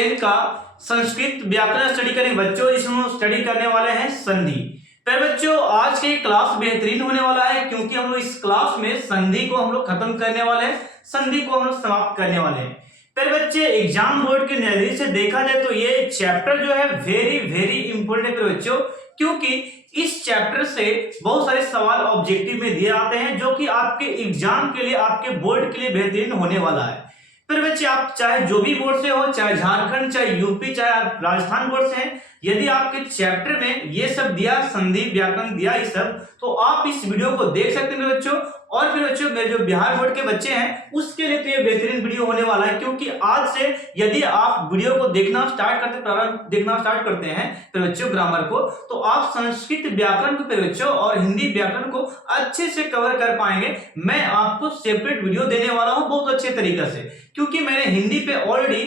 10 का संस्कृत व्याकरण स्टडी करेंगे बच्चों। इसमें स्टडी करने वाले हैं संधि। पर बच्चों आज के क्लास बेहतरीन होने वाला है, क्योंकि हम लोग इस क्लास में संधि को हम लोग खत्म करने वाले हैं, संधि को हम लोग समाप्त करने वाले हैं। पर बच्चे एग्जाम बोर्ड के नजरिए से देखा जाए तो ये चैप्टर जो है वेरी वेरी इंपॉर्टेंट है बच्चों, क्योंकि इस चैप्टर से बहुत सारे सवाल ऑब्जेक्टिव में दिए आते हैं, जो कि आपके एग्जाम के लिए, आपके बोर्ड के लिए बेहतरीन होने वाला है। फिर बच्चे आप चाहे जो भी बोर्ड से हो, चाहे झारखंड, चाहे यूपी, चाहे आप राजस्थान बोर्ड से हैं, यदि आपके चैप्टर में ये सब दिया, संधि व्याकरण दिया ये सब, तो आप इस वीडियो को देख सकते हैं बच्चों। और फिर बच्चों मेरे जो बिहार बोर्ड के बच्चे हैं उसके लिए तो ये बेहतरीन वीडियो होने वाला है, क्योंकि आज से यदि आप वीडियो को देखना स्टार्ट करते हैं फिर बच्चों ग्रामर को, तो आप संस्कृत व्याकरण को फिर बच्चों और हिंदी व्याकरण को अच्छे से कवर कर पाएंगे। मैं आपको सेपरेट वीडियो देने वाला हूं बहुत अच्छे तरीके से, क्योंकि मैंने हिंदी पे ऑलरेडी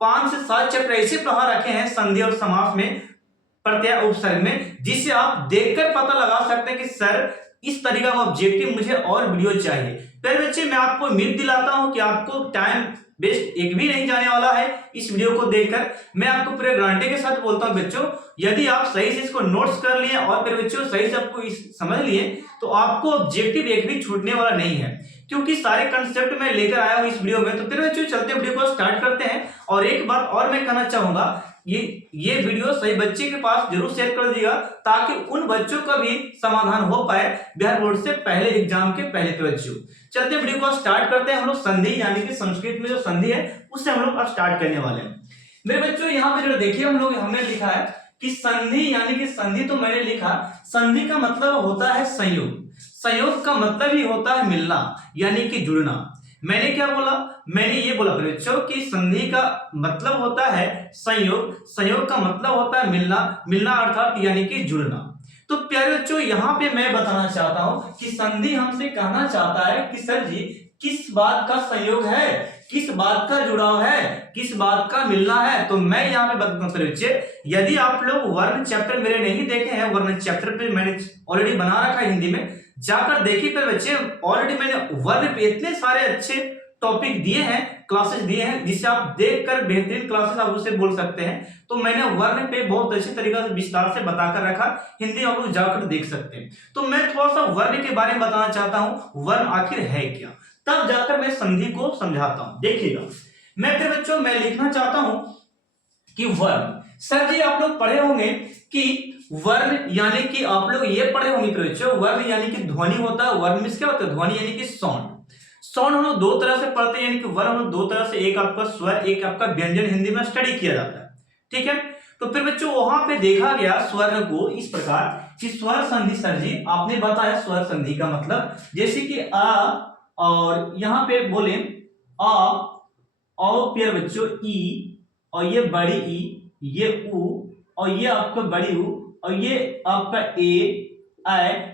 5 से 7 चैप्टर ऐसे पढ़ा रखे हैं संधि और समास में, प्रत्यय उपसर्ग में, जिसे आप देखकर पता लगा सकते हैं कि सर इस तरीका का ऑब्जेक्टिव मुझे और वीडियो चाहिए। फिर बच्चे मैं आपको उम्मीद दिलाता हूं कि आपको टाइम वेस्ट एक भी नहीं जाने वाला है इस वीडियो को देखकर। मैं आपको पूरे गारंटी के साथ बोलता हूं बच्चों, यदि आप सही से इसको नोट्स कर लिए और फिर बच्चों सही से आपको समझ लिए, तो आपको ऑब्जेक्टिव एक भी छूटने वाला नहीं है, क्योंकि सारे कंसेप्ट मैं लेकर आया हूं इस वीडियो में। तो फिर बच्चों चलते वीडियो को स्टार्ट करते हैं। और एक बात और मैं कहना चाहूंगा, ये वीडियो सही बच्चे के पास जरूर शेयर कर दीजिएगा, ताकि उन बच्चों का भी समाधान हो पाए बिहार बोर्ड से पहले, एग्जाम के पहले। तो बच्चों चलते वीडियो को स्टार्ट करते हैं। हम लोग संधि यानी कि संस्कृत में जो संधि है उससे हम लोग अब स्टार्ट करने वाले हैं। मेरे बच्चों यहाँ पे जो देखिए हमने लिखा है कि संधि यानी कि संधि, तो मैंने लिखा संधि का मतलब होता है संयोग। संयोग का मतलब ही होता है मिलना यानी कि जुड़ना। मैंने क्या बोला? मैंने ये बोला बच्चों कि संधि का मतलब होता है संयोग, संयोग का मतलब होता है मिलना, मिलना अर्थात यानी कि जुड़ना। तो प्यारे बच्चों यहाँ पे मैं बताना चाहता हूं कि संधि हमसे कहना चाहता है कि सर जी किस बात का संयोग है, किस बात का जुड़ाव है, किस बात का मिलना है। तो मैं यहाँ पे बताता हूँ बच्चे, यदि आप लोग वर्ण चैप्टर मेरे नहीं देखे हैं, वर्ण चैप्टर पे मैंने ऑलरेडी बना रखा है हिंदी में, जाकर देखिए। फिर बच्चे ऑलरेडी मैंने वर्ण पे इतने सारे अच्छे टॉपिक दिए हैं, क्लासेस दिए हैं, जिसे आप देखकर बेहतरीन क्लासेस आप उसे बोल सकते हैं। तो मैंने वर्ण पे बहुत अच्छे तरीके से विस्तार से बताकर रखा, हिंदी आप लोग जाकर देख सकते हैं। तो मैं थोड़ा सा वर्ण के बारे में बताना चाहता हूं, वर्ण आखिर है क्या, तब जाकर मैं संधि को समझाता हूं। देखिएगा मैं फिर बच्चों मैं लिखना चाहता हूं कि वर्ण, सर जी आप लोग पढ़े होंगे कि वर्ण यानी कि आप लोग ये पढ़े होंगे बच्चों, वर्ण यानी कि ध्वनि होता है। वर्ण में क्या होता है? ध्वनि यानी कि साउंड। साउंड हम लोग दो तरह से पढ़ते हैं, यानी कि वर्ण हम लोग दो तरह से, एक आपका स्वर, एक आपका व्यंजन, हिंदी में स्टडी किया जाता है, ठीक है। तो फिर बच्चों वहां पे देखा गया स्वर को इस प्रकार कि स्वर संधि, सर जी आपने बताया स्वर संधि का मतलब, जैसे कि आ और यहाँ पे बोले आ और फिर बच्चों ई, और ये बड़ी ई, ये ऊ, और ये आपका बड़ी ऊ, और ये आपका ए,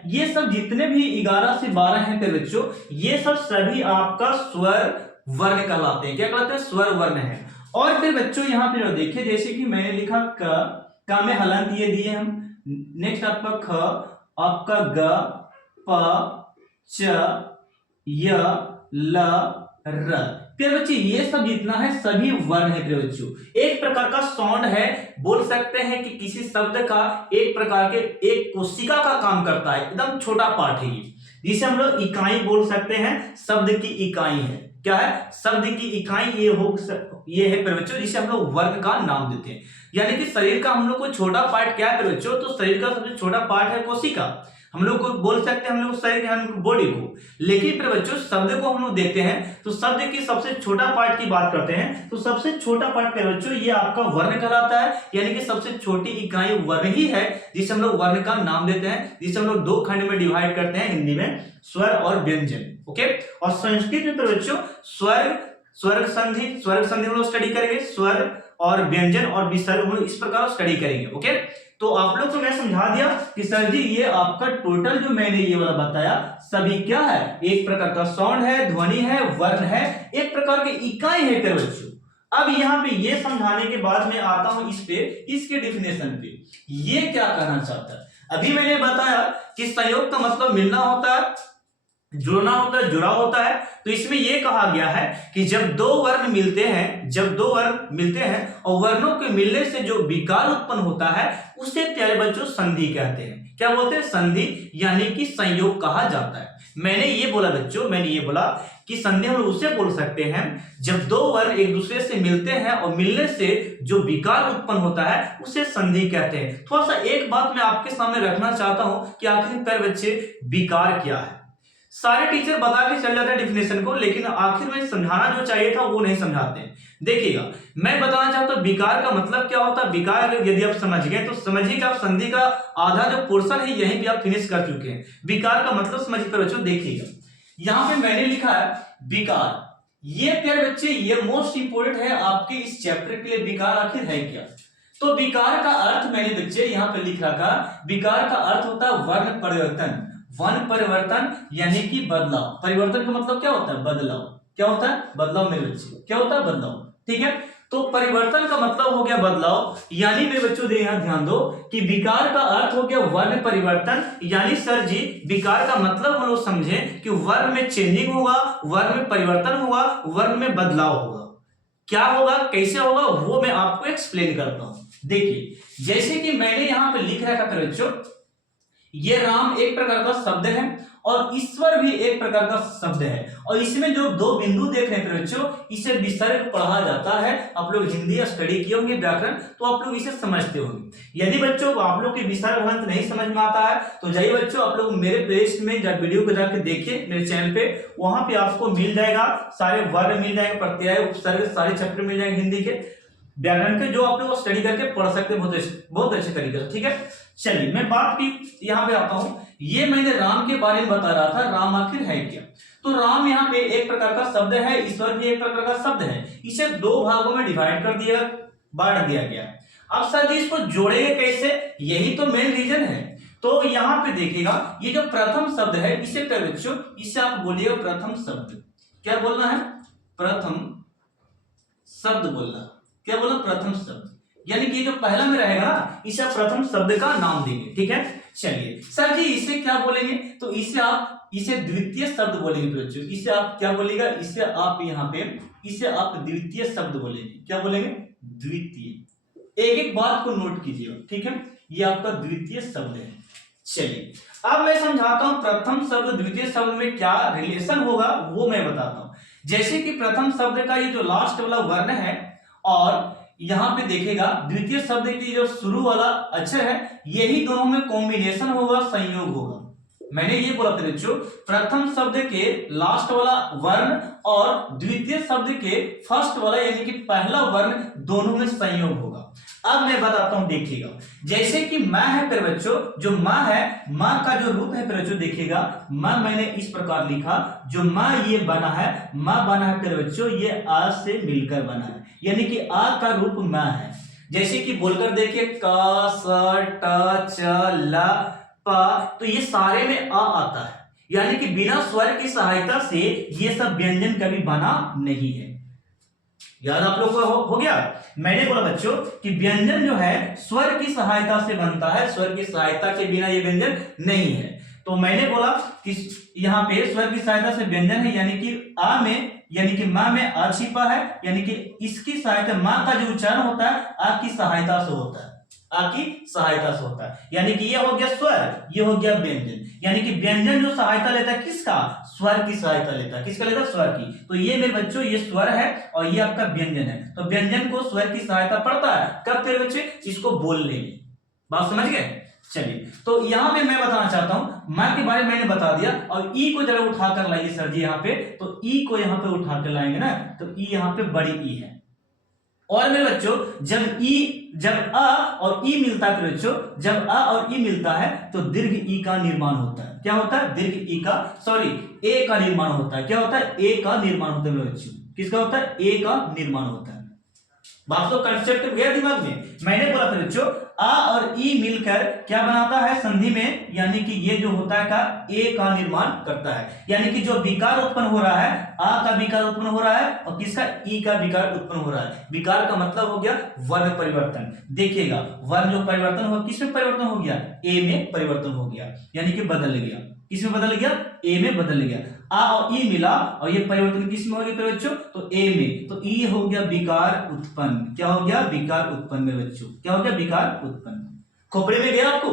ये सब जितने भी 11 से 12 हैं फिर बच्चों, ये सब सभी आपका स्वर वर्ण कहलाते हैं। क्या कहलाते हैं? स्वर वर्ण है। और फिर बच्चों यहाँ पे देखिए, जैसे कि मैंने लिखा क में हलंत ये दिए हम, नेक्स्ट आपका ख, आपका ग, प, च, य, ल, र। फिर बच्चे ये सब जितना है सभी वर्ण है फिर बच्चों। एक प्रकार का साउंड है, बोल सकते हैं कि किसी शब्द का एक प्रकार के एक कोशिका का काम करता है, एकदम छोटा पार्ट है ये, जिसे हम लोग इकाई बोल सकते हैं। शब्द की इकाई है, क्या है? शब्द की इकाई ये है फिर बच्चों, जिसे हम लोग वर्ण का नाम देते हैं। यानी कि शरीर का हम लोग को छोटा पार्ट क्या है फिर बच्चों? तो शरीर का सबसे छोटा पार्ट है कोशिका। हम लोग को बोल सकते हैं हम लोग शरीर के बॉडी को, लेकिन फिर बच्चों शब्द को हम लोग देखते हैं तो शब्द की सबसे छोटा पार्ट की बात करते हैं, तो सबसे छोटा पार्ट फिर बच्चों ये आपका वर्ण कहलाता है। यानी कि सबसे छोटी इकाई वर्ण ही है, जिसे हम लोग वर्ण का नाम देते हैं, जिसे हम लोग दो खंड में डिवाइड करते हैं हिंदी में, स्वर और व्यंजन। ओके। और संस्कृत में फिर बच्चों स्वर्ग संधि हम लोग स्टडी करेंगे, स्वर और व्यंजन और विसर्ग हम लोग इस प्रकार स्टडी करेंगे। ओके। तो आप लोग को मैं समझा दिया कि सर जी ये आपका टोटल जो मैंने ये वाला बताया सभी क्या है? एक प्रकार का साउंड है, ध्वनि है, वर्ण है, एक प्रकार की इकाई है फिर बच्चों। अब यहाँ पे ये समझाने के बाद मैं आता हूं इसके डिफिनेशन पे, ये क्या कहना चाहता है। अभी मैंने बताया कि संयोग का मतलब मिलना होता है, जुड़ना होता है, जुड़ा होता है। तो इसमें यह कहा गया है कि जब दो वर्ण मिलते हैं और वर्णों के मिलने से जो विकार उत्पन्न होता है उसे प्यारे बच्चों संधि कहते हैं। क्या बोलते हैं? संधि, यानी कि संयोग कहा जाता है। मैंने ये बोला कि संधि हम उसे बोल सकते हैं जब दो वर्ण एक दूसरे से मिलते हैं और मिलने से जो विकार उत्पन्न होता है उसे संधि कहते हैं। थोड़ा सा एक बात मैं आपके सामने रखना चाहता हूं कि आखिर प्यारे बच्चे विकार क्या है। सारे टीचर बता के चल जाते हैं डिफिनेशन को, लेकिन आखिर में समझाना जो चाहिए था वो नहीं समझाते हैं। देखिएगा, मैं बताना चाहता हूं विकार का मतलब क्या होता है। विकार यदि आप समझ गए तो समझिए कि आप संधि का आधा जो पोर्शन है यहीं पे आप फिनिश कर चुके हैं। विकार का मतलब समझिए प्यारे बच्चों। देखिएगा, यहाँ पे मैंने लिखा है विकार। ये प्यारे बच्चे ये मोस्ट इंपोर्टेंट है आपके इस चैप्टर के लिए। विकार आखिर है क्या? तो विकार का अर्थ मैंने बच्चे यहाँ पे लिख रखा, विकार का अर्थ होता है वर्ण परिवर्तन। वर्ण परिवर्तन यानी कि बदलाव। परिवर्तन का मतलब क्या होता है? बदलाव। क्या होता है? बदलाव मेरे बच्चे। क्या होता है? बदलाव। ठीक है, तो परिवर्तन का मतलब हो गया बदलाव। यानी मेरे बच्चों यहाँ ध्यान दो कि विकार का अर्थ हो गया वर्ण परिवर्तन। यानी सर जी विकार का मतलब हम लोग समझे कि वर्ण में चेंजिंग होगा, वर्ण में परिवर्तन होगा, वर्ण में बदलाव होगा। क्या होगा, कैसे होगा, वो मैं आपको एक्सप्लेन करता हूं। देखिए, जैसे कि मैंने यहां पे लिख रखा था बच्चों, ये राम एक प्रकार का शब्द है और ईश्वर भी एक प्रकार का शब्द है। और इसमें जो दो बिंदु देख रहे हैं बच्चों, इसे विसर्ग पढ़ा जाता है। आप लोग हिंदी स्टडी किए होंगे व्याकरण, तो आप लोग इसे समझते होंगे। यदि बच्चों आप लोग के विसर्ग हंत नहीं समझ में आता है तो जाइए बच्चों, आप लोग मेरे प्लेलिस्ट में जब वीडियो को जाकर देखिए मेरे चैनल पे, वहां पे आपको मिल जाएगा सारे वर्ग मिल जाएंगे, प्रत्यय उपसर्ग सारे चैप्टर मिल जाएंगे हिंदी के व्याकरण के, जो आप लोग स्टडी करके पढ़ सकते हैं बहुत अच्छे तरीके से। ठीक है, चलिए मैं बात की यहाँ पे आता हूं। ये मैंने राम के बारे में बता रहा था, राम आखिर है क्या। तो राम यहाँ पे एक प्रकार का शब्द है, ईश्वर भी एक प्रकार का शब्द है। इसे दो भागों में डिवाइड कर दिया, बांट दिया गया। अब सर जी इसको जोड़ेंगे कैसे, यही तो मेन रीजन है। तो यहाँ पे देखिएगा, ये जो प्रथम शब्द है इसे क्या बच्चों, इसे आप बोलिएगा प्रथम शब्द। क्या बोलना है? प्रथम शब्द बोलना। क्या बोला? प्रथम शब्द। यानी कि जो पहला में रहेगा ना, इसे आप प्रथम शब्द का नाम देंगे। ठीक है, चलिए सर जी इसे क्या बोलेंगे, तो इसे द्वितीय शब्द बोलेंगे बच्चों। इसे आप क्या बोलेगा, इसे आप यहाँ पे इसे आप द्वितीय शब्द बोलेंगे। क्या बोलेंगे? द्वितीय। एक एक बात को नोट कीजिएगा। ठीक है, ये आपका द्वितीय शब्द है। चलिए अब मैं समझाता हूं प्रथम शब्द द्वितीय शब्द में क्या रिलेशन होगा, वो मैं बताता हूं। जैसे कि प्रथम शब्द का ये जो लास्ट वाला वर्ण है और यहां पे देखेगा द्वितीय शब्द की जो शुरू वाला अक्षर है, यही दोनों में कॉम्बिनेशन होगा, संयोग होगा। मैंने ये बोला था बच्चों, प्रथम शब्द के लास्ट वाला वर्ण और द्वितीय शब्द के फर्स्ट वाला यानी कि पहला वर्ण दोनों में संयोग होगा। अब मैं बताता हूं, देखिएगा जैसे कि मां है फिर बच्चों, जो मां है, मां का जो रूप है फिर बच्चों देखिएगा, मां मैंने इस प्रकार लिखा, जो मां ये बना है, मां बना है फिर बच्चों ये आ से मिलकर बना है, यानी कि आ का रूप मां है। जैसे कि बोलकर देखिए क स ट च ल प, तो ये सारे में आ आता है, यानी कि बिना स्वर की सहायता से ये सब व्यंजन कभी बना नहीं है। याद आप लोगों को हो गया। मैंने बोला बच्चों कि व्यंजन जो है स्वर की सहायता से बनता है, स्वर की सहायता के बिना ये व्यंजन नहीं है। तो मैंने बोला कि यहाँ पे स्वर की सहायता से व्यंजन है, यानी कि आ में, यानी कि मां में आ छिपा है, यानी कि इसकी सहायता, मां का जो उच्चारण होता है आ की सहायता से होता है, आ की सहायता से होता है। यानी कि ये हो गया स्वर, ये हो गया व्यंजन। यानी कि व्यंजन जो सहायता लेता है किसका? स्वर की सहायता लेता है। किसका लेता है? स्वर की। तो ये मेरे बच्चों ये स्वर है और ये आपका व्यंजन है। तो व्यंजन को स्वर की सहायता पड़ता है कब मेरे बच्चे? इसको बोलने में। बात समझ गए? चलिए तो यहां पे मैं बताना चाहता हूं, मां के बारे में मैंने बता दिया, और ई को जरा उठाकर लाइए सर जी यहाँ पे, तो ई को यहाँ पे उठाकर लाएंगे ना, तो ई यहाँ पे बड़ी ई है। और मेरे बच्चों जब अ और ई मिलता है बच्चों, जब अ और ई मिलता है तो दीर्घ ई का निर्माण होता है। क्या होता है? दीर्घ ई का, सॉरी ए का निर्माण होता है। क्या होता है? ए का निर्माण होता है मेरे बच्चों। किसका होता है? ए का निर्माण होता है। बात तो कंसेप्ट गया दिमाग में। मैंने बोला था बच्चों आ और ई मिलकर क्या बनाता है संधि में, यानी कि ये जो होता है का ए का निर्माण करता है। यानी कि जो विकार उत्पन्न हो रहा है, आ का विकार उत्पन्न हो रहा है और किसका? ई का विकार उत्पन्न हो रहा है। विकार का मतलब हो गया वर्ण परिवर्तन। देखिएगा वर्ण जो परिवर्तन हो, किसमें परिवर्तन हो गया? ए में परिवर्तन हो गया, यानी कि बदल गया। किसमें बदल गया? ए में बदल गया। आ और ई मिला और ये परिवर्तन किस में हो गया बच्चों, तो ए में, तो ई हो गया विकार उत्पन्न। क्या हो गया, विकार उत्पन्न में बच्चों, क्या हो गया, विकार उत्पन्न। खोपड़े में गया आपको।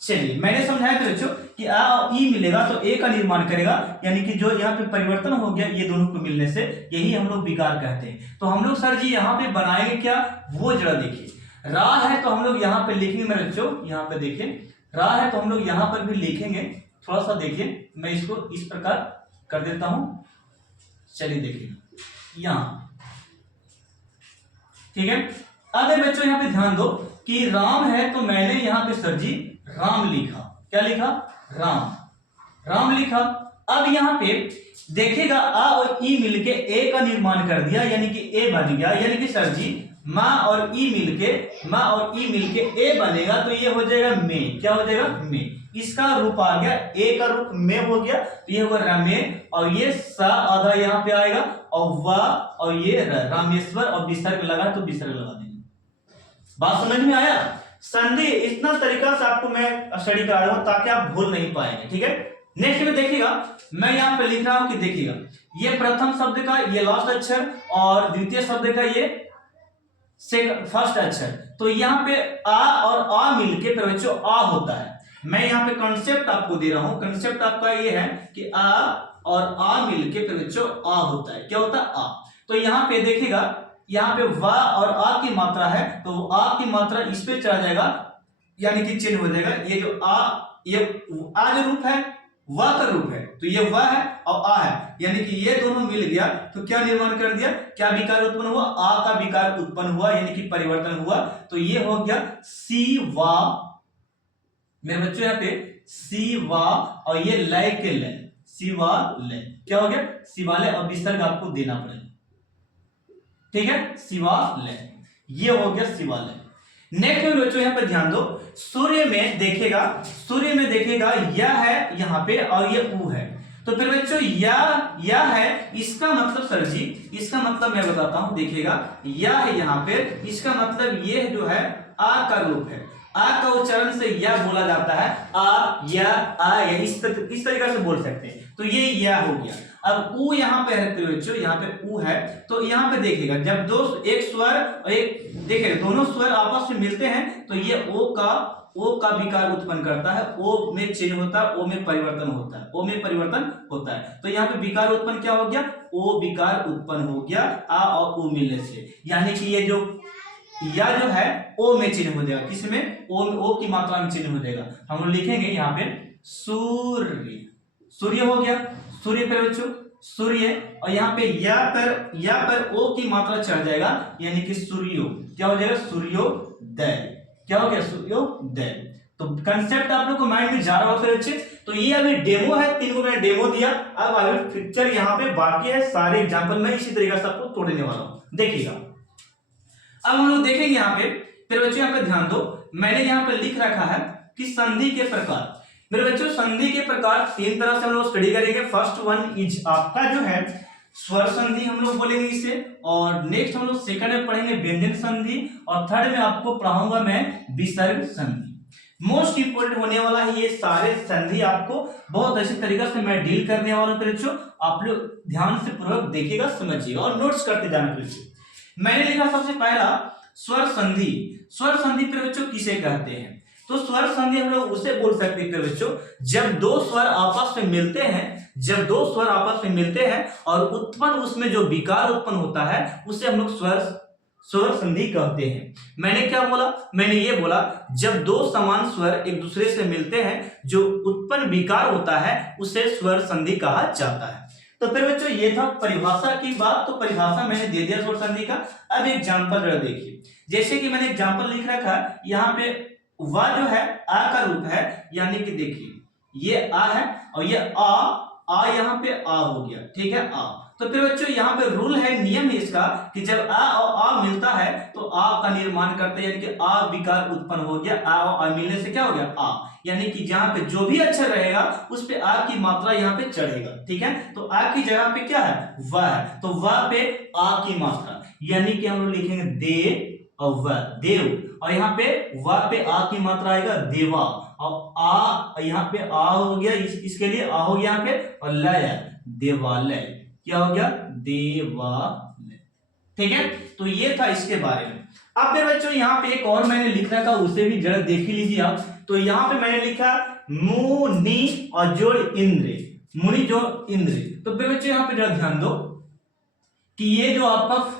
चलिए मैंने समझाया था बच्चों कि आ और ई मिलेगा तो ए का निर्माण करेगा, यानी कि जो यहाँ पे परिवर्तन हो गया ये दोनों को मिलने से, यही हम लोग विकार कहते हैं। तो हम लोग सर जी यहाँ पे बनाएंगे क्या, वो जरा देखिए। रा है तो हम लोग यहाँ पे लिखेंगे मेरे बच्चों, यहाँ पे देखिए रा है तो हम लोग यहाँ पर भी लिखेंगे। थोड़ा सा देखिए मैं इसको इस प्रकार कर देता हूं, चलिए देखिए यहाँ, ठीक है। अगर बच्चों यहाँ पे ध्यान दो कि राम है तो मैंने यहाँ पे सर जी राम लिखा। क्या लिखा, राम, राम लिखा। अब यहाँ पे देखिएगा आ और ई मिलके ए का निर्माण कर दिया, यानी कि ए बन गया, यानी कि सर जी माँ और ई मिलके ए बनेगा तो ये हो जाएगा में। क्या हो जाएगा, में। इसका रूप आ गया, ए का रूप में हो गया तो ये होगा रमे, और ये सा आधा यहाँ पे आएगा और वाह और ये रामेश्वर, और विसर्ग लगा तो विसर्ग लगा देंगे। बात समझ में आया। संधि इतना तरीका से आपको मैं स्टडी करा रहा हूं ताकि आप भूल नहीं पाएंगे, ठीक है। नेक्स्ट में देखिएगा मैं यहाँ पे लिख रहा हूं कि देखिएगा ये प्रथम शब्द का ये लास्ट अक्षर और द्वितीय शब्द का ये फर्स्ट अक्षर, तो यहाँ पे आ और आ मिलके फिर बच्चों आ होता है। मैं यहाँ पे कॉन्सेप्ट आपको दे रहा हूं, कॉन्सेप्ट आपका ये है कि आ और आ मिलके फिर बच्चों आ होता है। क्या होता है, आ। तो यहाँ पे देखिएगा यहाँ पे वा और आ की मात्रा है तो आ की मात्रा इस पे चला जाएगा, यानी कि चिन्ह हो जाएगा। ये जो आ, ये आ जो रूप है वा का रूप है, तो ये वा है और आ है, यानी कि ये दोनों मिल गया तो क्या निर्माण कर दिया, क्या विकार उत्पन्न हुआ, आ का विकार उत्पन्न हुआ, यानी कि परिवर्तन हुआ। तो ये हो गया सी वा मेरे बच्चों, यहाँ पे सी वा और ये लय के लय, शिवा लय। क्या हो गया, शिवालय। अब विसर्ग आपको देना पड़ेगा, ठीक है, शिवालय। ये हो गया शिवालय। नेक्स्ट में बच्चों यहाँ पे ध्यान दो, सूर्य में देखिएगा यह है यहाँ पे और ये ऊ है, तो फिर बच्चों या है, इसका मतलब सर जी, इसका मतलब मैं बताता हूं, देखिएगा या है यहाँ पे, इसका मतलब ये जो है आ का रूप है। आ का उच्चारण से या बोला जाता है, आ या इस तरीके से बोल सकते हैं, तो ये या हो गया। अब ऊ यहाँ पे है बच्चों, यहाँ पे ऊ है, तो यहाँ पे देखिएगा जब एक स्वर और एक देखिए दोनों स्वर आपस में मिलते हैं तो ये ओ का विकार उत्पन्न करता है। ओ में चिन्ह होता है, ओ में परिवर्तन होता है, तो यहाँ पे विकार उत्पन्न क्या हो गया, ओ विकार उत्पन्न हो गया आ और ऊ मिलने से, यानी कि ये जो या जो है ओ में चिन्ह हो जाएगा, किसमें, ओ की मात्रा में चिन्ह हो जाएगा। हम लोग लिखेंगे यहाँ पे सूर्य हो गया, सूर्य पर बच्चों सूर्य, और यहाँ पे या पर ओ की मात्रा चढ़ जाएगा, यानी कि सूर्यो। क्या हो जाएगा, सूर्योदय। क्या हो गया, सूर्योदय। तो कंसेप्ट आप लोग को माइंड में जा रहा होगा अच्छे। तो ये अभी डेमो है, 3 को मैंने डेमो दिया, अब आगे पिक्चर यहाँ पे बाकी है, सारे एग्जाम्पल मैं इसी तरीके से आपको तोड़ने वाला हूं, देखिएगा। अब हम लोग देखेंगे यहाँ पे, फिर बच्चों यहाँ पे ध्यान दो, मैंने यहाँ पे लिख रखा है कि संधि के प्रकार। मेरे बच्चों संधि के प्रकार 3 तरह से हम लोग स्टडी करेंगे। फर्स्ट वन इज आपका जो है स्वर संधि हम लोग बोलेंगे इसे, और नेक्स्ट हम लोग सेकंड में पढ़ेंगे व्यंजन संधि, और थर्ड में आपको पढ़ाऊंगा मैं विसर्ग संधि। मोस्ट इंपोर्टेंट होने वाला है ये सारे संधि, आपको बहुत अच्छे तरीके से मैं डील करने वाला हूं बच्चों। आप लोग ध्यान से पूर्वक देखिएगा, समझिएगा और नोट्स करते जाना बच्चों। मैंने लिखा सबसे पहला स्वर संधि। स्वर संधि पर बच्चों किसे कहते हैं, तो स्वर संधि हम लोग उसे बोल सकते हैं बच्चों जब दो स्वर आपस में मिलते हैं, और उत्पन्न उसमें जो विकार उत्पन्न होता है उसे हम लोग स्वर संधि कहते हैं। मैंने क्या बोला, मैंने ये बोला जब दो समान स्वर एक दूसरे से मिलते हैं जो उत्पन्न विकार होता है उसे स्वर संधि कहा जाता है। तो फिर बच्चों ये था परिभाषा की बात, तो परिभाषा मैंने दे दिया स्वर संधि का। अब एग्जाम्पल जरा देखिए, जैसे कि मैंने एग्जाम्पल लिख रखा है, यहाँ पे वा जो है आ का रूप है, यानी कि देखिए ये आ है और ये आ यहाँ पे आ हो गया, ठीक है, आ। तो फिर बच्चों यहाँ पे रूल है, नियम है इसका कि जब आ और आ मिलता है तो आ का निर्माण करते हैं, यानी कि आ विकार उत्पन्न हो गया, आ और आ मिलने से क्या हो गया, आ, यानी कि जहां पे जो भी अक्षर रहेगा उस पे आ की मात्रा यहाँ पे चढ़ेगा, ठीक है। तो आ की जगह पे क्या है, व है, तो व पे आ की मात्रा, यानी कि हम लोग लिखेंगे दे और व, देव। और यहाँ पे वा पे आ की मात्रा आएगा देवा। अब आ यहाँ पे आ हो गया, इसके लिए आ हो गया यहाँ पे, और लय देवालय। क्या हो गया? देवालय। ठीक है, तो ये था इसके बारे में। अब मेरे बच्चों यहाँ पे एक और मैंने लिख रखा, उसे भी जरा देख ही लीजिए आप। तो यहाँ पे मैंने लिखा मुनि और जोड़ इंद्र, मुनि जोड़ इंद्र। तो मेरे बच्चों यहाँ पे जरा ध्यान दो कि ये जो आपका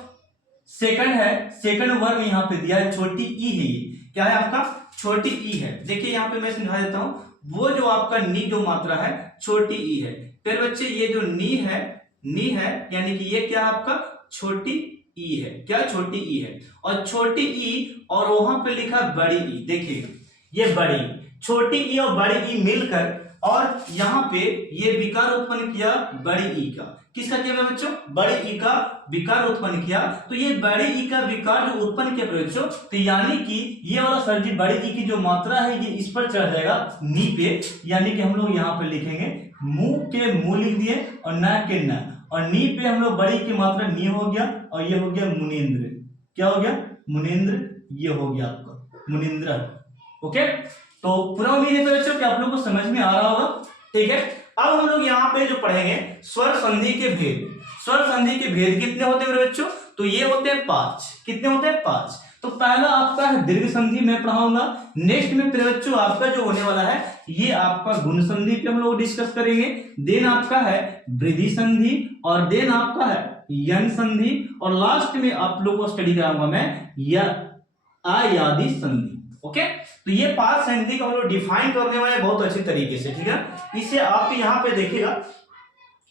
सेकंड है, सेकंड वर्ग यहाँ पे दिया है, छोटी ई है। ये क्या है आपका? छोटी ई है। देखिए यहाँ पे मैं समझा देता हूं, वो जो आपका नी जो मात्रा है छोटी ई है। फिर बच्चे ये जो नी है यानी कि ये क्या आपका? छोटी ई है। क्या? छोटी ई है। और छोटी ई और वहां पे लिखा बड़ी ई। देखिए ये बड़ी, छोटी ई और बड़ी ई मिलकर और यहाँ पे ये विकार उत्पन्न किया बड़ी ई का। किसका किया बच्चों? बड़ी ई का विकार उत्पन्न किया। तो ये बड़ी ई का विकार जो उत्पन्न किया बच्चों, तो यानी कि ये वाला सर जी बड़ी ई की जो मात्रा है ये इस पर चढ़ जाएगा नी पे, यानी कि हम लोग यहाँ पे लिखेंगे मुंह के मुंह लिख दिए और न के न, और नी पे हम लोग बड़ी की मात्रा नी हो गया, और ये हो गया मुनिंद्र। क्या हो गया? मुनिंद्र। ये हो गया आपका मुनिंद्र। ओके, तो पूरा उम्मीद है बच्चों कि आप लोग को समझ में आ रहा होगा। ठीक है, अब हम लोग यहाँ पे जो पढ़ेंगे स्वर संधि के भेद। स्वर संधि के भेद कितने होते हैं मेरे बच्चों? तो ये होते हैं 5। कितने होते हैं? 5। तो पहला आपका है दीर्घ संधि, मैं पढ़ाऊंगा। नेक्स्ट में मेरे बच्चों आपका जो होने वाला है ये आपका गुण संधि पे हम लोग डिस्कस करेंगे। देन आपका है वृद्धि संधि, और देन आपका है यन संधि, और लास्ट में आप लोगों को स्टडी कराऊंगा मैं अयादि संधि। ओके, तो ये 5 संधि को हम लोग डिफाइन करने वाले बहुत अच्छी तरीके से। ठीक है, इसे आप यहाँ पे देखिएगा।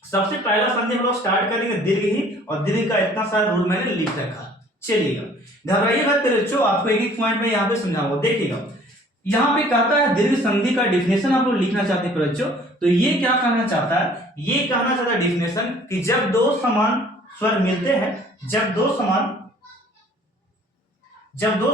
सबसे पहला संधि हम लोग स्टार्ट करेंगे दीर्घ ही, और दीर्घ का इतना सारा रूल मैंने लिख रखा। चलिएगा, घबराइएगा बच्चों, आपको एक एक पॉइंट में यहाँ पे समझाऊंगा। देखिएगा यहाँ पे कहता है दीर्घ संधि का डिफिनेशन आप लोग लिखना चाहते हैं बच्चों। तो ये क्या कहना चाहता है? ये कहना चाहता है डिफिनेशन कि जब दो समान स्वर मिलते हैं, जब दो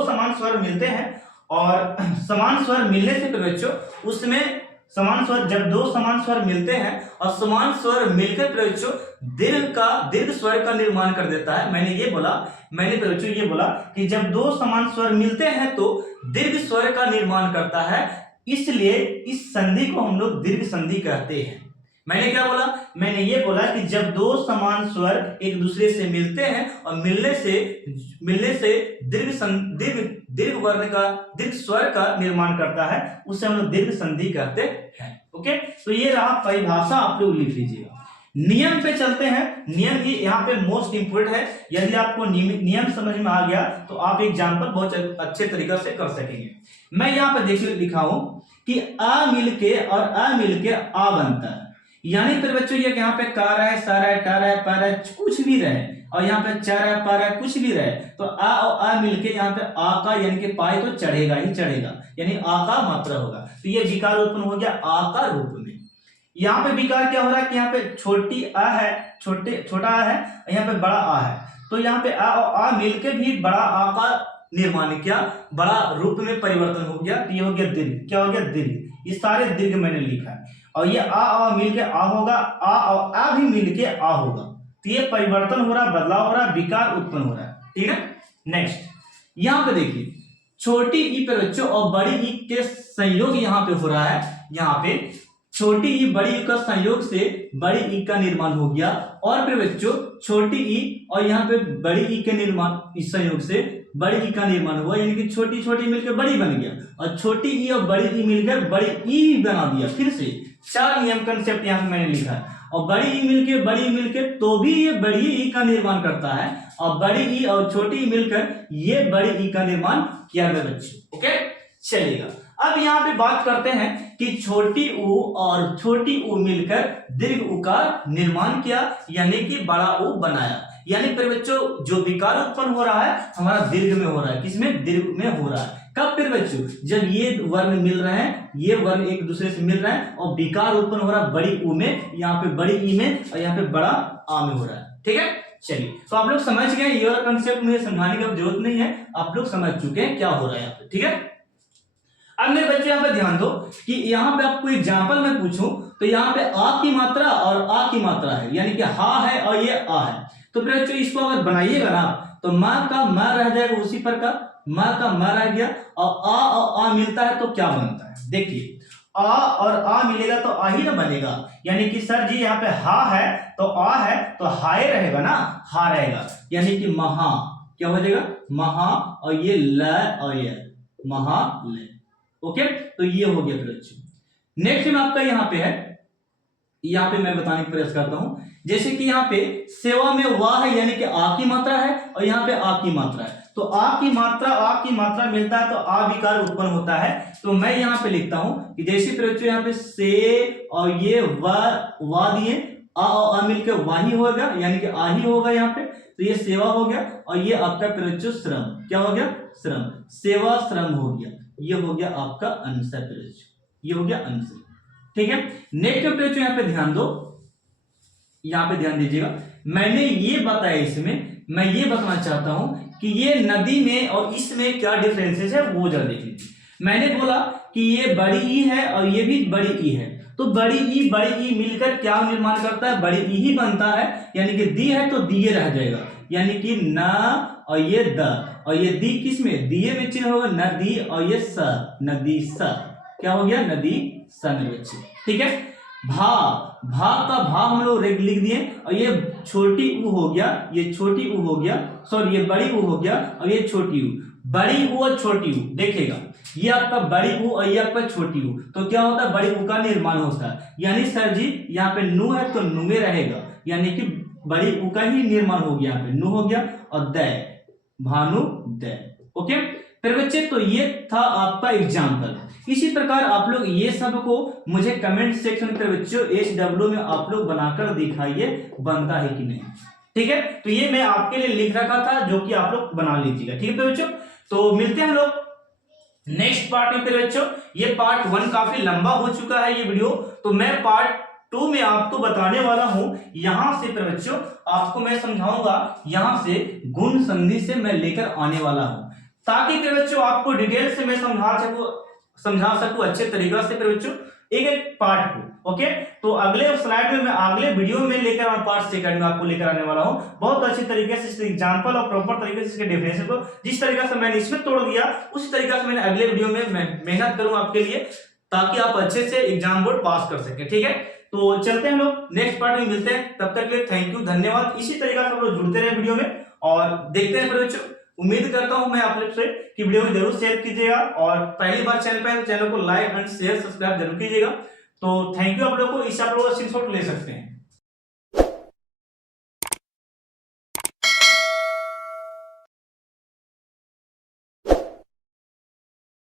समान स्वर मिलते हैं, और समान स्वर मिलने से बच्चों उसमें समान स्वर, जब दो समान स्वर मिलते हैं और समान स्वर मिलकर बच्चों दीर्घ स्वर का निर्माण कर देता है। मैंने बच्चों ये बोला कि जब दो समान स्वर मिलते हैं तो दीर्घ स्वर का निर्माण करता है, इसलिए इस संधि को हम लोग दीर्घ संधि कहते हैं। मैंने क्या बोला? मैंने ये बोला कि जब दो समान स्वर एक दूसरे से मिलते हैं और मिलने से दीर्घ स्वर का निर्माण करता है, उसे हम लोग दीर्घ संधि कहते हैं। ओके, तो ये रहा परिभाषा, आप लोग लिख लीजिएगा। नियम पे चलते हैं। नियम ही यहाँ पे मोस्ट इंपोर्टेंट है। यदि आपको नियम समझ में आ गया तो आप एग्जाम्पल बहुत अच्छे तरीके से कर सकेंगे। मैं यहाँ पे देखिए लिखा हूं कि आ मिलके और अ मिलके आ बनता है, यानी फिर बच्चों ये यहाँ पे कार है, सर है, टर है, पर है, कुछ भी रहे, और यहाँ पे चर है, पर है, कुछ भी रहे, तो आ और आ मिलके यहाँ पे आ का यानी कि पाए तो चढ़ेगा ही चढ़ेगा, यानी आ का मात्रा होगा। तो ये विकार उत्पन्न हो गया आ का रूप में। यहाँ पे विकार क्या हो रहा है कि यहाँ पे छोटी आ है, छोटा आ है, यहाँ पे बड़ा आ है, तो यहाँ पे आ और आ मिलके भी बड़ा आ का निर्माण किया, बड़ा रूप में परिवर्तन हो गया। तो ये हो गया दीर्घ। क्या हो गया? दीर्घ। ये सारे दीर्घ मैंने लिखा है, और ये आ मिलके आ होगा, आ और आ भी मिलके आ होगा। तो ये परिवर्तन हो रहा, बदलाव हो रहा, विकार उत्पन्न हो रहा है। ठीक है, नेक्स्ट यहाँ पे देखिए छोटी ई पे बच्चों और बड़ी ई के संयोग यहाँ पे हो रहा है। यहाँ पे छोटी ई बड़ी ई का संयोग से बड़ी ई का निर्माण हो गया, और फिर बच्चों छोटी ई और यहाँ पे बड़ी ई के निर्माण, इस संयोग से बड़ी ई का निर्माण हुआ, यानी कि छोटी छोटी मिलकर बड़ी बन गया, और छोटी ई और बड़ी ई मिलकर बड़ी ई बना दिया। फिर से 4 नियम कंसेप्ट यहाँ पे मैंने लिखा है, और बड़ी ई मिलके तो भी ये बड़ी ई का निर्माण करता है, और बड़ी ई और छोटी ई मिलकर ये बड़ी ई का निर्माण किया गया बच्चों। ओके, चलिएगा अब यहाँ पे बात करते हैं कि छोटी ऊ और छोटी ऊ मिलकर दीर्घ ऊ का निर्माण किया, यानी कि बड़ा ऊ बनाया। यानी फिर बच्चों जो विकार उत्पन्न हो रहा है हमारा दीर्घ में हो रहा है। किसमें? दीर्घ में हो रहा है। कब? फिर बच्चों जब ये वर्ण मिल रहे हैं, ये वर्ण एक दूसरे से मिल रहे हैं और विकार उत्पन्न हो रहा है बड़ी ऊ में, यहाँ पे बड़ी ई में, और यहाँ पे बड़ा आ में हो रहा है। ठीक है, चलिए तो आप लोग समझ गए, ये वाला कंसेप्ट मुझे समझाने की जरूरत नहीं है, आप लोग समझ चुके हैं क्या हो रहा है यहाँ पे। ठीक है, अब मेरे बच्चे यहाँ पे ध्यान दो कि यहाँ पे आपको एग्जाम्पल में पूछूं तो यहाँ पे आ की मात्रा और आ की मात्रा है, यानी कि हा है और ये आ है। तो फिर बच्चों इसको अगर बनाइएगा ना तो माँ का माँ रह जाएगा उसी पर का, म का म रह गया, और आ मिलता है तो क्या बनता है, देखिए आ और आ मिलेगा तो आ ही ना बनेगा, यानी कि सर जी यहाँ पे हा है तो आ है तो हाय रहेगा ना, हा रहेगा, यानी कि महा, क्या हो जाएगा महा, और ये ल और ये महालय। ओके, तो ये हो गया फिर बच्चों। नेक्स्ट में आपका यहाँ पे है, यहाँ पे मैं बताने का प्रयास करता हूं, जैसे कि यहाँ पे सेवा में वाह है, यानी कि आ की मात्रा है, और यहाँ पे आ की मात्रा है, तो आ की मात्रा मिलता है तो आ विकार उत्पन्न होता है। तो मैं यहाँ पे लिखता हूं कि जैसे प्रयोग यहाँ पे से और ये वा दिए, आ और आ मिलकर वाही होगा, यानी कि आ ही होगा यहाँ पे, तो ये सेवा हो गया, और ये आपका प्रयोग श्रम, क्या हो गया श्रम, सेवा श्रम हो गया, ये हो गया आपका अंश, ये हो गया अंश, ठीक है। नेक्स्ट प्रयोग यहाँ पे ध्यान दो, यहाँ पे ध्यान दीजिएगा, मैंने ये बताया, इसमें मैं ये बताना चाहता हूं कि ये नदी में और इसमें क्या डिफरेंसेस है वो जरा देख लीजिए। मैंने बोला कि ये बड़ी ई है और ये भी बड़ी ई है, तो बड़ी ई मिलकर क्या निर्माण करता है, बड़ी ई ही बनता है, यानी कि दी है तो दिए रह जाएगा, यानी कि न और ये द, और ये दी किस में, दिए में चिन्ह होगा, नदी, और ये स, नदी स, क्या हो गया नदी स मेरे बच्चे, ठीक है। भा, भा का भा हम लोग लिख दिए, और ये छोटी ऊ हो गया, ये छोटी ऊ हो गया, सॉरी ये बड़ी ऊ हो गया, और ये छोटी ऊ, बड़ी ऊ और छोटी ऊ, देखिएगा ये आपका बड़ी ऊ और ये आपका छोटी ऊ, तो क्या होता है बड़ी ऊ का निर्माण होता है, यानी सर जी यहाँ पे नु है तो नुए रहेगा, यानी कि बड़ी ऊ का ही निर्माण हो गया, यहाँ पे नु हो गया, और द, भानु द, ओके। फिर बच्चे तो ये था आपका एग्जाम्पल। इसी प्रकार आप लोग ये सब को मुझे कमेंट सेक्शन पे बच्चों HW में आप लोग बनाकर दिखाइए बनता है कि नहीं, ठीक है। तो ये मैं आपके लिए लिख रखा था, जो कि आप लोग बना लीजिएगा, ठीक है बच्चों। तो मिलते हैं हम लोग नेक्स्ट पार्ट में फिर बच्चों। ये पार्ट 1 काफी लंबा हो चुका है ये वीडियो, तो मैं पार्ट 2 में आपको बताने वाला हूं, यहां से फिर बच्चों आपको मैं समझाऊंगा, यहां से गुण संधि से मैं लेकर आने वाला हूं, ताकि फिर बच्चों आपको डिटेल से मैं समझा सकूं अच्छे तरीका से फिर बच्चों एक एक पार्ट को, ओके। तो अगले स्लाइड में मैं अगले वीडियो में लेकर और पार्ट सेकंड में आपको लेकर आने वाला हूं, बहुत अच्छी तरीके से इसके एग्जांपल और प्रॉपर तरीके से इसके डेफिनेशन को जिस तरीका से मैंने इसमें तोड़ दिया उसी तरीका से मैंने अगले वीडियो में मैं मेहनत करूं आपके लिए, ताकि आप अच्छे से एग्जाम बोर्ड पास कर सके, ठीक है। तो चलते हैं लोग नेक्स्ट पार्ट में मिलते हैं, तब तक के लिए थैंक यू, धन्यवाद। इसी तरीका से आप लोग जुड़ते रहे वीडियो में और देखते हैं फिर बच्चों। उम्मीद करता हूं मैं आप लोग से कि वीडियो को जरूर शेयर कीजिएगा, और पहली बार चैनल पे चैनल को लाइक एंड शेयर सब्सक्राइब जरूर कीजिएगा। तो थैंक यू आप लोगों को, इससे आप लोग स्क्रीनशॉट ले सकते हैं।